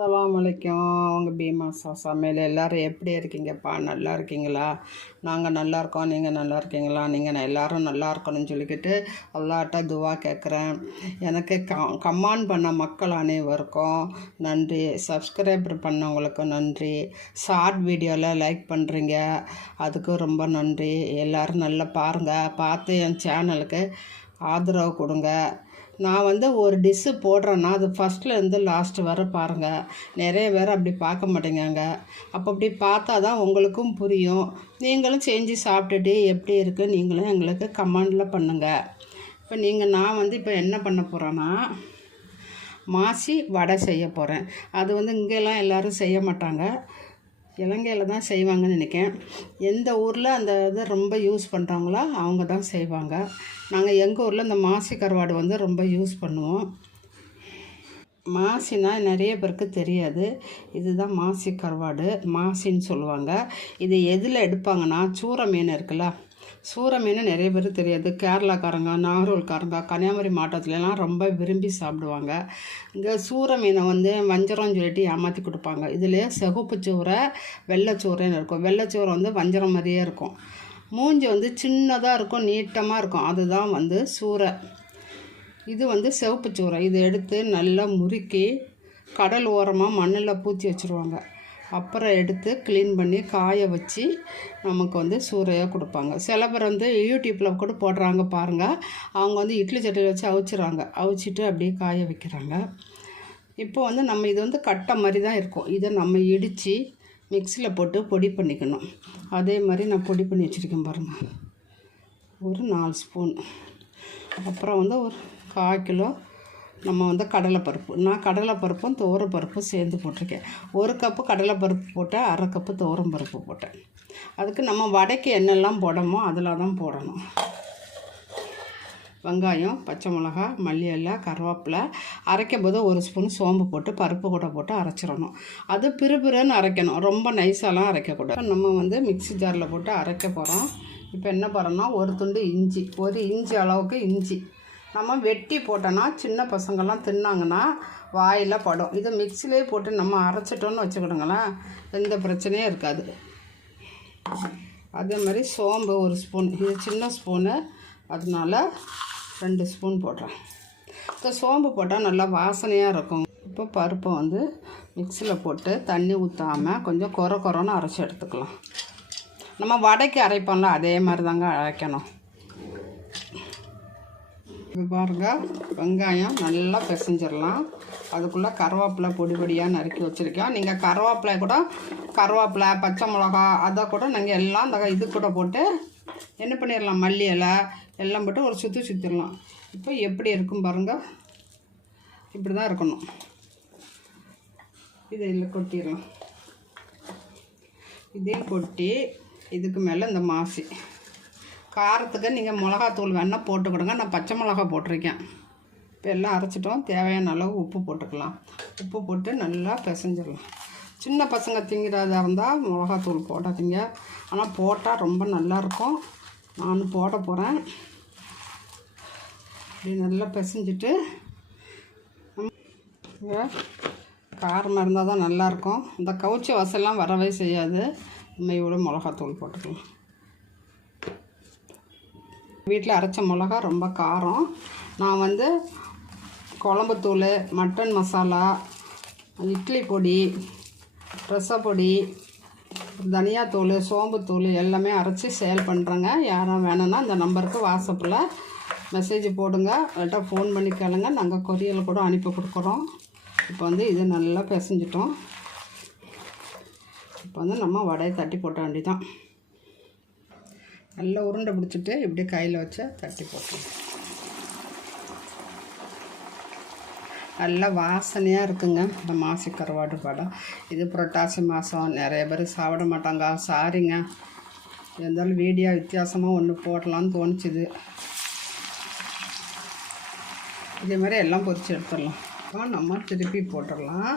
அஸ்லாம் அலைக்கும். உங்கள் பீமாசா சமையல். எல்லோரும் எப்படி இருக்கீங்கப்பா? நல்லா இருக்கீங்களா? நாங்கள் நல்லா இருக்கோம். நீங்கள் நல்லா இருக்கீங்களா? நீங்கள் நான் எல்லோரும் நல்லா இருக்கணும்னு சொல்லிக்கிட்டு அல்லாட்ட துவா கேட்குறேன் எனக்கு க கமாண்ட் பண்ண மக்கள் அனைவருக்கும் நன்றி. சப்ஸ்கிரைபர் பண்ணவங்களுக்கும் நன்றி. ஷார்ட் வீடியோவில் லைக் பண்ணுறீங்க அதுக்கும் ரொம்ப நன்றி. எல்லோரும் நல்லா பாருங்கள் பார்த்து என் சேனலுக்கு ஆதரவு கொடுங்க. நான் வந்து ஒரு டிஷ்ஷு போடுறேன்னா அது ஃபஸ்ட்லேருந்து லாஸ்ட் வர பாருங்கள் நிறைய பேர் அப்படி பார்க்க மாட்டேங்காங்க. அப்போ அப்படி பார்த்தா தான் உங்களுக்கும் புரியும். நீங்களும் செஞ்சு சாப்பிட்டுட்டு எப்படி இருக்குது நீங்களும் எங்களுக்கு கமெண்டில் பண்ணுங்கள் இப்போ நீங்கள் நான் வந்து இப்போ என்ன பண்ண போகிறேன்னா மாசி வடை செய்ய போகிறேன் அது வந்து இங்கெல்லாம் எல்லோரும் செய்ய மாட்டாங்க. இலங்கையில் தான் செய்வாங்கன்னு நினைக்கேன் எந்த ஊரில் அந்த இதை ரொம்ப யூஸ் பண்ணுறாங்களோ அவங்க தான் செய்வாங்க. நாங்கள் எங்கள் ஊரில் இந்த மாசி கருவாடு வந்து ரொம்ப யூஸ் பண்ணுவோம். மாசினா நிறைய பேருக்கு தெரியாது. இதுதான் மாசி கருவாடு. மாசின்னு சொல்லுவாங்க. இது எதில் எடுப்பாங்கன்னா சூற மீன் இருக்குல்ல சூற மீன் நிறைய பேர் தெரியாது. கேரளாக்காரங்க நாகரூல்காரங்க கன்னியாகுமரி மாவட்டத்துலலாம் ரொம்ப விரும்பி சாப்பிடுவாங்க. இங்கே சூற மீனை வந்து வஞ்சரம்னு சொல்லிட்டு ஏமாற்றி கொடுப்பாங்க. இதில் செகுப்பு சூறை வெள்ளைச்சூரைன்னு இருக்கும். வெள்ளைச்சூரை வந்து வஞ்சரம் மாதிரியே இருக்கும். மூஞ்சி வந்து சின்னதாக இருக்கும் நீட்டமாக இருக்கும். அதுதான் வந்து சூறை. இது வந்து சிவப்பு சூறை. இதை எடுத்து நல்லா முறுக்கி கடல் ஓரமாக மண்ணில் பூச்சி வச்சுருவாங்க. அப்புறம் எடுத்து க்ளீன் பண்ணி காய வச்சு நமக்கு வந்து சூறையாக கொடுப்பாங்க. சில பேர் வந்து யூடியூப்பில் கூட போடுறாங்க பாருங்கள் அவங்க வந்து இட்லி சட்டியில் வச்சு அவிச்சிடுறாங்க. அவிச்சிட்டு அப்படியே காய வைக்கிறாங்க. இப்போ வந்து நம்ம இது வந்து கட்டை மாதிரி தான் இருக்கும். இதை நம்ம இடித்து மிக்சியில் போட்டு பொடி பண்ணிக்கணும். அதே மாதிரி நான் பொடி பண்ணி வச்சுருக்கேன் பாருங்கள் ஒரு நாலு ஸ்பூன் அப்புறம் வந்து ஒரு கால் கிலோ நம்ம வந்து கடலைப்பருப்பு. நான் கடலைப்பருப்பும் பருப்பும் சேர்ந்து போட்டிருக்கேன். ஒரு கப்பு கடலைப்பருப்பு போட்டேன் அரை கப்பு பருப்பு போட்டேன். அதுக்கு நம்ம வடைக்கு என்னெல்லாம் போடணுமோ அதில் தான் போடணும். வெங்காயம் பச்சை மிளகா மல்லியெல்லாம் கருவேப்பிலை அரைக்கும் போது ஒரு ஸ்பூன் சோம்பு போட்டு பருப்பு கூட போட்டு அரைச்சிடணும். அது பிறுபிறுன்னு அரைக்கணும். ரொம்ப நைஸாலாம் அரைக்கக்கூடாது. நம்ம வந்து மிக்சி ஜாரில் போட்டு அரைக்க போகிறோம் இப்போ என்ன பண்ணுறோம்னா ஒரு துண்டு இஞ்சி. ஒரு இஞ்சி அளவுக்கு இஞ்சி. நம்ம வெட்டி போட்டோன்னா சின்ன பசங்கள்லாம் தின்னாங்கன்னா வாயில் படும். இதை மிக்சிலே போட்டு நம்ம அரைச்சிட்டோன்னு வச்சுக்கிடுங்களேன். எந்த பிரச்சனையும் இருக்காது. அதே மாதிரி சோம்பு ஒரு ஸ்பூன். இது சின்ன ஸ்பூனு. அதனால ரெண்டு ஸ்பூன் போடுறேன். இப்போ சோம்பு போட்டால் நல்லா வாசனையாக இருக்கும். இப்போ பருப்பை வந்து மிக்சியில் போட்டு தண்ணி ஊற்றாமல் கொஞ்சம் குறை குறைன்னு அரைச்சி எடுத்துக்கலாம். நம்ம வடைக்கு அரைப்போம்ல அதே மாதிரி தாங்க அரைக்கணும். இப்போ பாருங்கள் வெங்காயம் நல்லா பிசைஞ்சிடலாம் அதுக்குள்ளே கருவேப்பிலை பொடி பொடியாக நறுக்கி வச்சுருக்கேன். நீங்கள் கருவேப்பிலை கூட கருவேப்பிலை பச்சை மிளகா அதை கூட நாங்கள் எல்லாம் அந்த இது கூட போட்டு என்ன பண்ணிடலாம் மல்லி இலை எல்லாம் போட்டு ஒரு சுற்றி சுற்றிடலாம் இப்போ எப்படி இருக்கும் பாருங்கள் இப்படி தான் இருக்கணும். இதை இதில் கொட்டிடலாம் இதையும் கொட்டி இதுக்கு மேலே இந்த மாசி. காரத்துக்கு நீங்கள் மிளகாத்தூள் வேணால் போட்டுக்கிடுங்க. நான் பச்சை மிளகா போட்டிருக்கேன். இப்போ எல்லாம் அரைச்சிட்டோம். தேவையான அளவு உப்பு போட்டுக்கலாம். உப்பு போட்டு நல்லா பிசைஞ்சிடலாம். சின்ன பசங்க திங்கிறதா இருந்தால் மிளகாத்தூள் போடாதீங்க. ஆனால் போட்டால் ரொம்ப நல்லாயிருக்கும் நான் போட போகிறேன் இப்படி நல்லா பிசைஞ்சிட்டு காரமாக இருந்தால் தான் நல்லாயிருக்கும் இந்த கவுச்சி வசையெல்லாம் வரவே செய்யாது. நம்ம இவ்வளோ மிளகாத்தூள் போட்டுக்கலாம். வீட்டில் அரைச்ச மிளகா ரொம்ப காரம். நான் வந்து குழம்புத்தூள் மட்டன் மசாலா இட்லி பொடி ரசப்பொடி தனியாத்தூள் சோம்புத்தூள் எல்லாமே அரைச்சி சேல் பண்ணுறேங்க யாரும் வேணும்னா இந்த நம்பருக்கு வாட்ஸ்அப்பில் மெசேஜ் போடுங்க. அவர்கிட்ட ஃபோன் பண்ணி கேளுங்க. நாங்கள் கொரியல் கூட அனுப்பி கொடுக்குறோம். இப்போ வந்து இது நல்லா பிசைஞ்சிட்டோம். இப்போ வந்து நம்ம வடையை தட்டி போட்ட வேண்டிதான் நல்லா உருண்டை பிடிச்சிட்டு இப்படி கையில் வச்சு தட்டி போட்டுருவோம் நல்லா வாசனையாக இருக்குங்க இந்த மாசி கருவாடு படம். இது புரட்டாசி மாதம் நிறைய பேர் சாப்பிட மாட்டாங்க. சாரிங்க இருந்தாலும் வீடியோ வித்தியாசமாக ஒன்று போடலான்னு தோணுச்சுது. இதே மாதிரி எல்லாம் பொறிச்சு எடுத்துடலாம். நம்ம திருப்பி போட்டுடலாம்.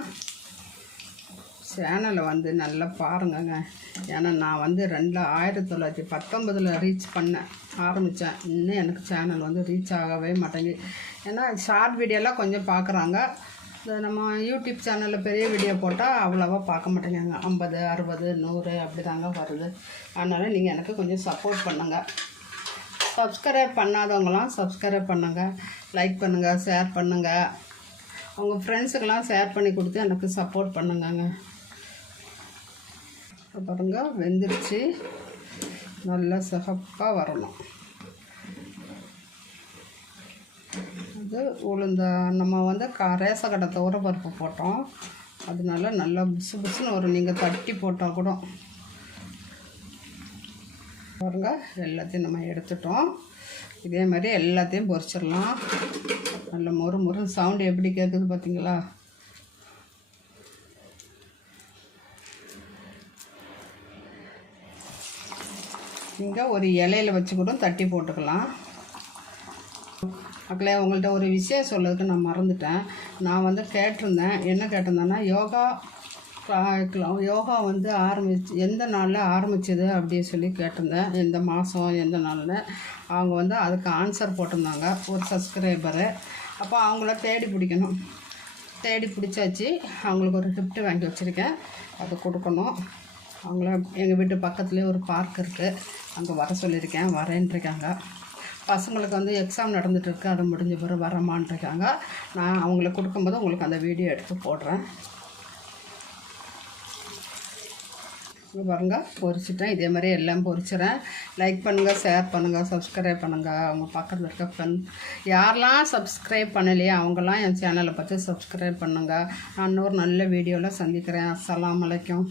சேனலை வந்து நல்லா பாருங்கங்க. ஏன்னா நான் வந்து ரெண்டு ஆயிரத்தி தொள்ளாயிரத்தி பத்தொம்பதில் ரீச் பண்ணேன் ஆரம்பித்தேன் இன்னும் எனக்கு சேனல் வந்து ரீச் ஆகவே மாட்டேங்குது. ஏன்னா ஷார்ட் வீடியோலாம் கொஞ்சம் பார்க்குறாங்க இந்த நம்ம யூடியூப் சேனலில் பெரிய வீடியோ போட்டால் அவ்வளோவா பார்க்க மாட்டேங்காங்க ஐம்பது அறுபது நூறு அப்படி தாங்க வருது. அதனால் நீங்கள் எனக்கு கொஞ்சம் சப்போர்ட் பண்ணுங்கள் சப்ஸ்கிரைப் பண்ணாதவங்களாம் சப்ஸ்கிரைப் பண்ணுங்கள் லைக் பண்ணுங்கள் ஷேர் பண்ணுங்கள் உங்கள் ஃப்ரெண்ட்ஸுக்கெல்லாம் ஷேர் பண்ணி கொடுத்து எனக்கு சப்போர்ட் பண்ணுங்கங்க. பாருங்க வெந்துருச்சு. நல்லா சிகப்பாக வரணும். அது உளுந்த நம்ம வந்து க ரேசக்கடை துவர பருப்பு போட்டோம். அதனால நல்லா புசு புசுன்னு ஒரு நீங்கள் தட்டி போட்டால் கூட. பாருங்க எல்லாத்தையும் நம்ம எடுத்துட்டோம். இதே மாதிரி எல்லாத்தையும் பொறிச்சிடலாம் நல்ல மொறு மொறு சவுண்டு எப்படி கேட்குது பார்த்தீங்களா இங்கே ஒரு இலையில வச்சு கூட தட்டி போட்டுக்கலாம். மக்களே உங்கள்கிட்ட ஒரு விஷயம் சொல்லதுக்கு நான் மறந்துட்டேன். நான் வந்து கேட்டிருந்தேன். என்ன கேட்டிருந்தேன்னா யோகா யோகா வந்து ஆரம்பிச்சு எந்த நாளில் ஆரம்பிச்சது அப்படின்னு சொல்லி கேட்டிருந்தேன். எந்த மாதம் எந்த நாளில். அவங்க வந்து அதுக்கு ஆன்சர் போட்டிருந்தாங்க. ஒரு சப்ஸ்கிரைபரு அப்போ அவங்கள தேடி பிடிக்கணும். தேடி பிடிச்சாச்சு. அவங்களுக்கு ஒரு கிஃப்ட்டு வாங்கி வச்சுருக்கேன். அது கொடுக்கணும். அவங்கள எங்கள் வீட்டு பக்கத்துலேயே ஒரு பார்க் இருக்குது அங்கே வர சொல்லியிருக்கேன். வரேன்ருக்காங்க பசங்களுக்கு வந்து எக்ஸாம் நடந்துகிட்ருக்கு அது முடிஞ்ச பிறகு வரமான்ருக்காங்க நான் அவங்களுக்கு கொடுக்கும்போது உங்களுக்கு அந்த வீடியோ எடுத்து போடுறேன். இங்க பாருங்க. பொரிச்சிட்டேன். இதே மாதிரி எல்லாம் பொரிச்சிடுறேன் லைக் பண்ணுங்கள் ஷேர் பண்ணுங்கள் சப்ஸ்கிரைப் பண்ணுங்கள் அவங்க பக்கத்தில் இருக்க ஃப்ரெண்ட் யாரெல்லாம் சப்ஸ்கிரைப் பண்ணலையே அவங்களாம் என் சேனலை பார்த்து சப்ஸ்கிரைப் பண்ணுங்கள் நான் இன்னொரு நல்ல வீடியோவில் சந்திக்கிறேன். அஸ்லாம் அலைக்கும்.